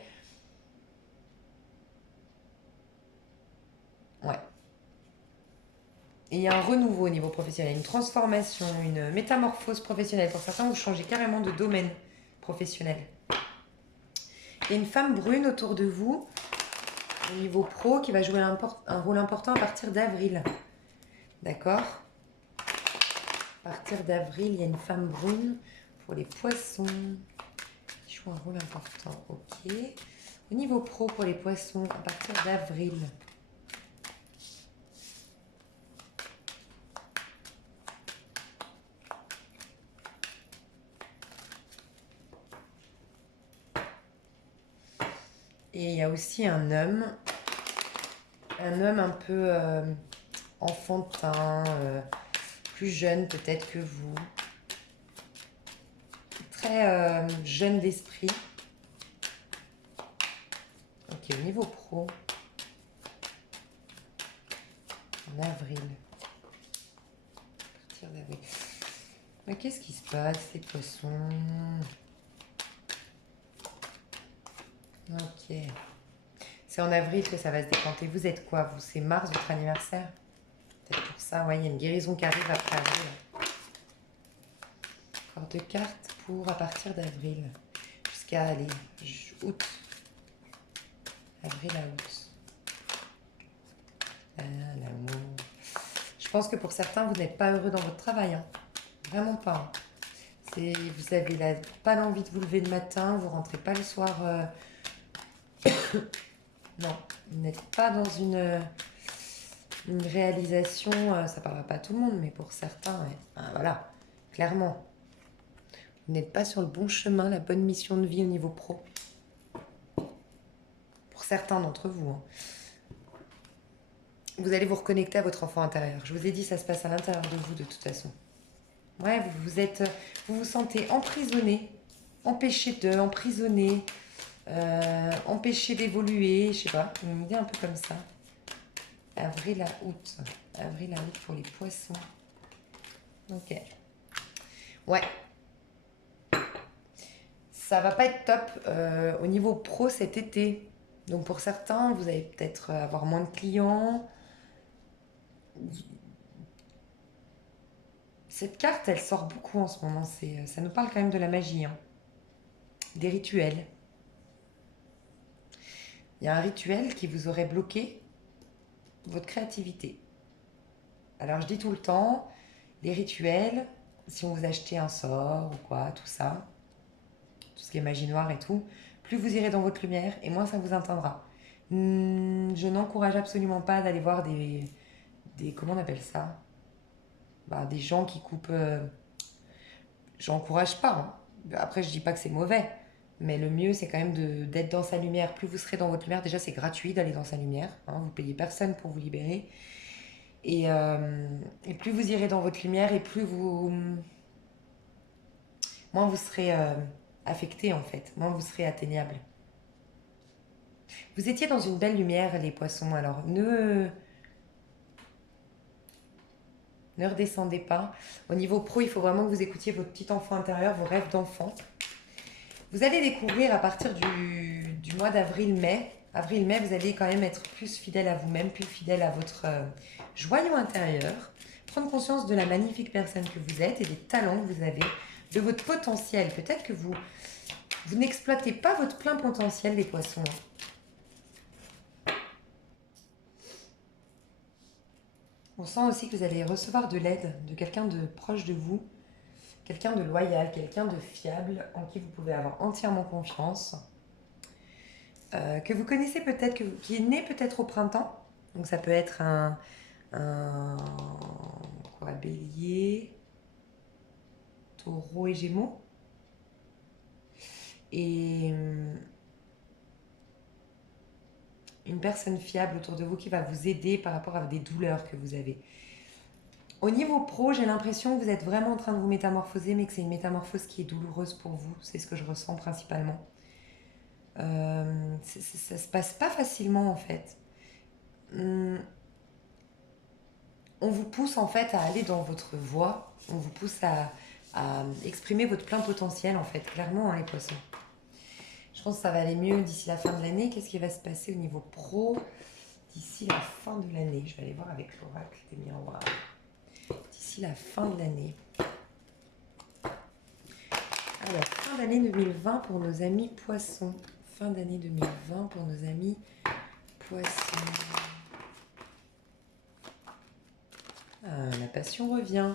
Ouais. Et il y a un renouveau au niveau professionnel, une transformation, une métamorphose professionnelle. Pour certains, vous changez carrément de domaine professionnel. Il y a une femme brune autour de vous, au niveau pro, qui va jouer un rôle important à partir d'avril. D'accord? À partir d'avril, il y a une femme brune pour les poissons qui joue un rôle important. Ok. Au niveau pro pour les poissons, à partir d'avril. Et il y a aussi un homme un peu enfantin, plus jeune peut-être que vous, très jeune d'esprit. Ok, au niveau pro, en avril, à partir d'avril. Mais qu'est-ce qui se passe, ces poissons? Ok. C'est en avril que ça va se décanter. Vous êtes quoi, vous? C'est mars, votre anniversaire? Peut-être pour ça, ouais, il y a une guérison qui arrive après avril. Encore deux cartes pour à partir d'avril. Jusqu'à, allez, août. Avril à août. Ah, l'amour. Je pense que pour certains, vous n'êtes pas heureux dans votre travail. Hein. Vraiment pas. Hein. Vous avez pas l'envie de vous lever le matin, vous rentrez pas le soir. Non, vous n'êtes pas dans une réalisation, ça parlera pas à tout le monde, mais pour certains, ouais. Ah, voilà, clairement. Vous n'êtes pas sur le bon chemin, la bonne mission de vie au niveau pro. Pour certains d'entre vous. Hein. Vous allez vous reconnecter à votre enfant intérieur. Je vous ai dit, ça se passe à l'intérieur de vous de toute façon. Ouais, vous vous sentez emprisonné, emprisonné, empêché d'évoluer, je sais pas, une idée un peu comme ça. Avril à août. Avril à août pour les poissons. Ok. Ouais. Ça va pas être top au niveau pro cet été. Donc pour certains, vous allez peut-être avoir moins de clients. Cette carte, elle sort beaucoup en ce moment. Ça nous parle quand même de la magie. Hein. Des rituels. Il y a un rituel qui vous aurait bloqué votre créativité. Alors je dis tout le temps, les rituels, si on vous achetait un sort ou quoi, tout ça, tout ce qui est magie noire et tout, plus vous irez dans votre lumière et moins ça vous atteindra. Je n'encourage absolument pas d'aller voir comment on appelle ça? Bah, des gens qui coupent. J'encourage pas. Hein. Après, je dis pas que c'est mauvais, mais le mieux c'est quand même d'être dans sa lumière. Plus vous serez dans votre lumière, déjà c'est gratuit d'aller dans sa lumière. Hein, vous payez personne pour vous libérer. Et plus vous irez dans votre lumière et moins vous serez affecté en fait, moins vous serez atteignable. Vous étiez dans une belle lumière, les poissons, alors ne redescendez pas. Au niveau pro, il faut vraiment que vous écoutiez votre petit enfant intérieur, vos rêves d'enfant. Vous allez découvrir à partir du mois d'avril-mai. Avril-mai, vous allez quand même être plus fidèle à vous-même, plus fidèle à votre joyau intérieur. Prendre conscience de la magnifique personne que vous êtes et des talents que vous avez, de votre potentiel. Peut-être que vous n'exploitez pas votre plein potentiel, les poissons. On sent aussi que vous allez recevoir de l'aide de quelqu'un de proche de vous, quelqu'un de loyal, quelqu'un de fiable, en qui vous pouvez avoir entièrement confiance, que vous connaissez peut-être, qui est né peut-être au printemps. Donc ça peut être un bélier, taureau et gémeaux. Et une personne fiable autour de vous qui va vous aider par rapport à des douleurs que vous avez. Au niveau pro, j'ai l'impression que vous êtes vraiment en train de vous métamorphoser, mais que c'est une métamorphose qui est douloureuse pour vous. C'est ce que je ressens principalement. Ça se passe pas facilement en fait. Hum, on vous pousse en fait à aller dans votre voie. On vous pousse à exprimer votre plein potentiel en fait, clairement, hein, les poissons. Je pense que ça va aller mieux d'ici la fin de l'année. Qu'est-ce qui va se passer au niveau pro d'ici la fin de l'année? Je vais aller voir avec l'oracle des miroirs. D'ici la fin de l'année. Alors, fin d'année 2020 pour nos amis poissons. Fin d'année 2020 pour nos amis poissons. Ah, la passion revient.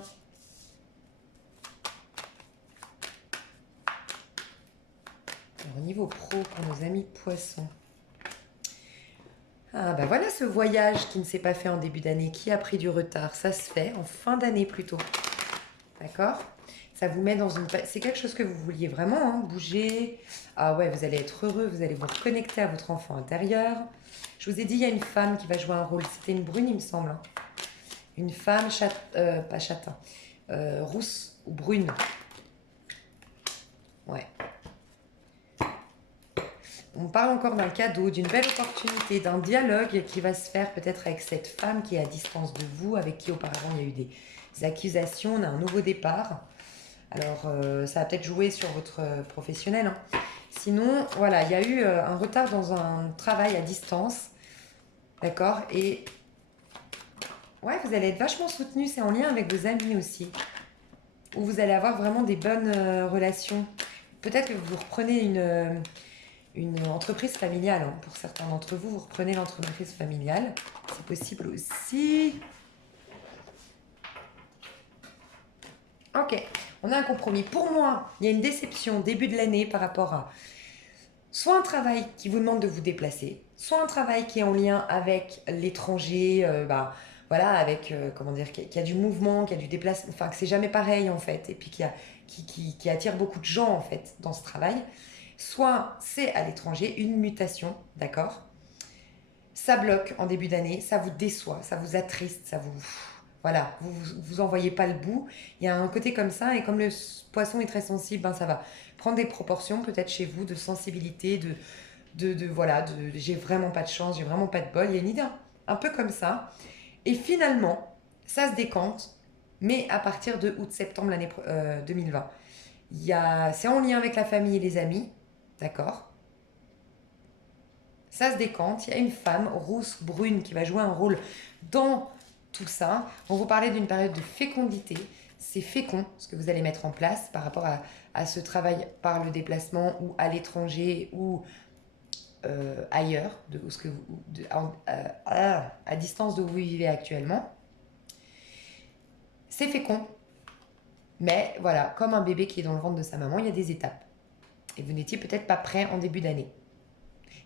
Alors, au niveau pro pour nos amis poissons. Ah bah voilà ce voyage qui ne s'est pas fait en début d'année, qui a pris du retard. Ça se fait en fin d'année plutôt. D'accord? Ça vous met dans une... C'est quelque chose que vous vouliez vraiment, hein, bouger. Ah ouais, vous allez être heureux, vous allez vous reconnecter à votre enfant intérieur. Je vous ai dit, il y a une femme qui va jouer un rôle. C'était une brune, il me semble, hein. Une femme, pas châtain, rousse ou brune. Ouais. On parle encore d'un cadeau, d'une belle opportunité, d'un dialogue qui va se faire peut-être avec cette femme qui est à distance de vous, avec qui auparavant il y a eu des accusations, on a un nouveau départ. Alors, ça va peut-être jouer sur votre professionnel, hein. Sinon, voilà, il y a eu un retard dans un travail à distance, d'accord? Et ouais, vous allez être vachement soutenu, c'est en lien avec vos amis aussi, où vous allez avoir vraiment des bonnes relations. Peut-être que vous reprenez une entreprise familiale, hein. Pour certains d'entre vous, vous reprenez l'entreprise familiale. C'est possible aussi. Ok, on a un compromis. Pour moi, il y a une déception début de l'année par rapport à soit un travail qui vous demande de vous déplacer, soit un travail qui est en lien avec l'étranger, voilà, avec, comment dire, qui a du mouvement, qui a du déplacement, enfin, que c'est jamais pareil en fait, et puis qui attire beaucoup de gens en fait dans ce travail. Soit c'est à l'étranger, une mutation, d'accord? Ça bloque en début d'année, ça vous déçoit, ça vous attriste, ça vous... Voilà, vous en voyez pas le bout. Il y a un côté comme ça, et comme le poisson est très sensible, ben ça va prendre des proportions peut-être chez vous de sensibilité, voilà, j'ai vraiment pas de chance, j'ai vraiment pas de bol. Il y a une idée un peu comme ça. Et finalement, ça se décante, mais à partir de août-septembre l'année 2020. C'est en lien avec la famille et les amis, d'accord? Ça se décante, il y a une femme rousse, brune, qui va jouer un rôle dans tout ça. On vous parlait d'une période de fécondité. C'est fécond ce que vous allez mettre en place par rapport à ce travail par le déplacement ou à l'étranger ou ailleurs, à distance d'où vous vivez actuellement. C'est fécond, mais voilà, comme un bébé qui est dans le ventre de sa maman, il y a des étapes. Et vous n'étiez peut-être pas prêt en début d'année.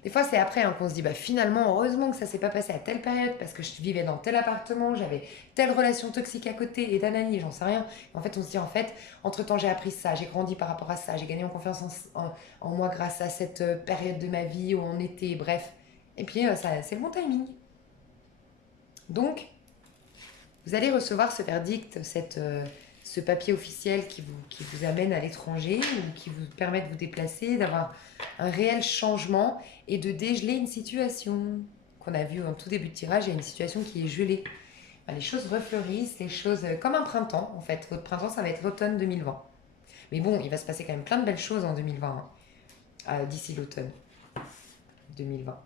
Des fois, c'est après hein, qu'on se dit, bah, finalement, heureusement que ça s'est pas passé à telle période parce que je vivais dans tel appartement, j'avais telle relation toxique à côté et d'anani, j'en sais rien. Et en fait, on se dit, en fait, entre-temps, j'ai appris ça, j'ai grandi par rapport à ça, j'ai gagné en confiance en moi grâce à cette période de ma vie où on était, bref. Et puis, c'est le bon timing. Donc, vous allez recevoir ce verdict, ce papier officiel qui vous amène à l'étranger ou qui vous permet de vous déplacer, d'avoir un réel changement et de dégeler une situation qu'on a vue en tout début de tirage. Il y a une situation qui est gelée. Les choses refleurissent, les choses comme un printemps en fait. Votre printemps, ça va être l'automne 2020. Mais bon, il va se passer quand même plein de belles choses en 2020, hein, d'ici l'automne 2020.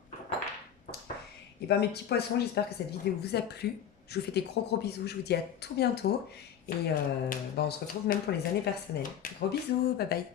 Et bien mes petits poissons, j'espère que cette vidéo vous a plu. Je vous fais des gros bisous, je vous dis à tout bientôt. Et on se retrouve même pour les années personnelles. Gros bisous, bye bye.